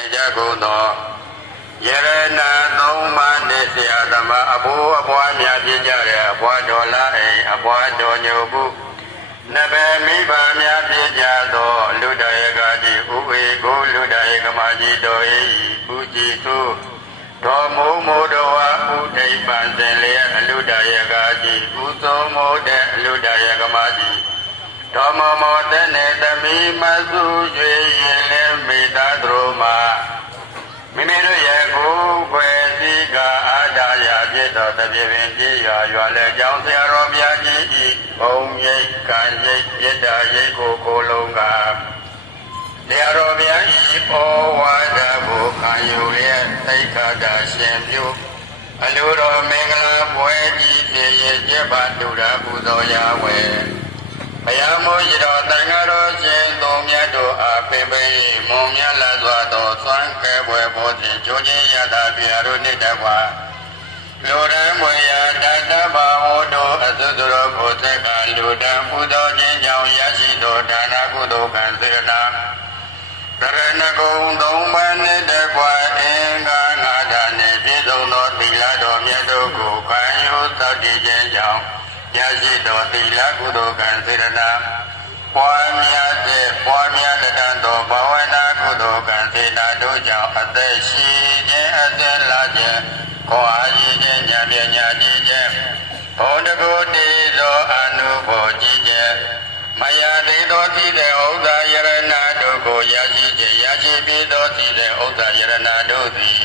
ကြကုန်သောယရဏသုံးပါးနှင့်ဆရာသမားအဘိုးအဘွားများပြကြတဲ့အဘွားတော်လာအိမ်အဘွားတော်ညုပ်ဘူးနဗေမိဘများပြကြသောလူတရကတိဥဝေကိုလူတရကမကြီးတော်၏ဥကြည်သူတော်မူမူတော်ဝဥဒိပံစင်လျက်အလူတရကကြီးဥသောမောတဲ့အလူတရကမကြီးတော်မမောတဲ့နေသမီးမစု၍ရင်လည်းမိသားသူတို့မှာမိ ရွာရွာလဲကြောင်းဆရာတော်ဘုရားကြီးဤဘုံရိတ်ကံရိတ်ပြစ်တာရိတ်ကိုကိုယ်လုံးကဆရာတော်ဘုရားဤဩဝါဒကိုခံယူလျက်သိက္ခာတာရှင်ပြုအလိုတော်မင်္ဂလာပွဲကြီးဖြစ်ရဲ့ကျက်ပါတူတာပူဇော်ရဝယ်ဘုရားမိုးရတော်တန်ဃာတော်ရှင်သုံးမြတ်တို့အားပိပိမုံမြတ်လာစွာသောသွမ်းကဲပွဲဘောဇင်ကျိုးချင်းရတာပြာတို့နှင့်တကွာလူရန်မွေရာတ တံပူဇော်ခြင်းကြောင့်ရရှိသောဒါနကုသိုလ်ကံစေရနာကရဏဂုံသုံးပါးနှင့်တကွာအင်္ဂါငါးဓာနှင့်ပြည့်စုံသောသီလတော်မြတ်တို့ကိုခံယူသောတည်ခြင်းကြောင့်ရရှိတော်သီလကုသိုလ်ကံစေရနာပွားများစေပွားများတတ်သောဘာဝနာကုသိုလ်ကံစေနာတို့ကြောင့်အသက်ရှိခြင်းအသက်လာခြင်းကိုယ်အားကြီးခြင်းဉာဏ်ပညာကြီးခြင်းဘုံတကုတေသောအနုဘောကြီးခြင်းမယာ တိသောသီတဲ့ဥစ္စာယရဏတို့ကိုရရှိခြင်းရရှိပြီးသောသီတဲ့ဥစ္စာယရဏတို့သည်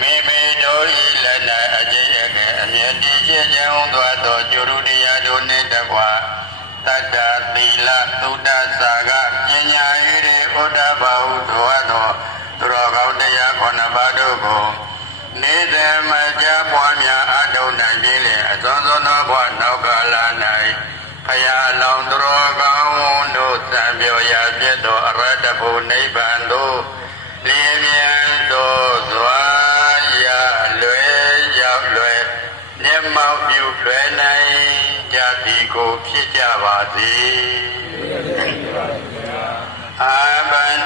မိမိတို့၏လက်၌အကျင့်အကဲအမြဲတည်ရှိခြင်းဟုသောသောကျုရုတရားတို့နှင့်တကွာတတ္တသီလသုဒ္ဓစာကပညာရည်တွေဥဒ္ဓဘာဟုသောသောသူတော်ကောင်းတရားခုနှစ်ပါးတို့ကိုနေ့စဉ်မကြားပွားများအထုံနိုင်ခြင်းလေအစွမ်းစွမ်းသောဘဝနောက်ကာလ၌ဖယားလောင်သူတော်ကောင်းတို့ သံပြောရာပြည့်သောအရတ္တဘုနိဗ္ဗာန်သို့လင်းမြန်သောစွာရလွယ်ရောက်လွယ်မျက်မှောက်ပြုလွယ်နိုင်ကြသည်ကိုဖြစ်ကြပါစေအာဗန္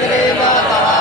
မေ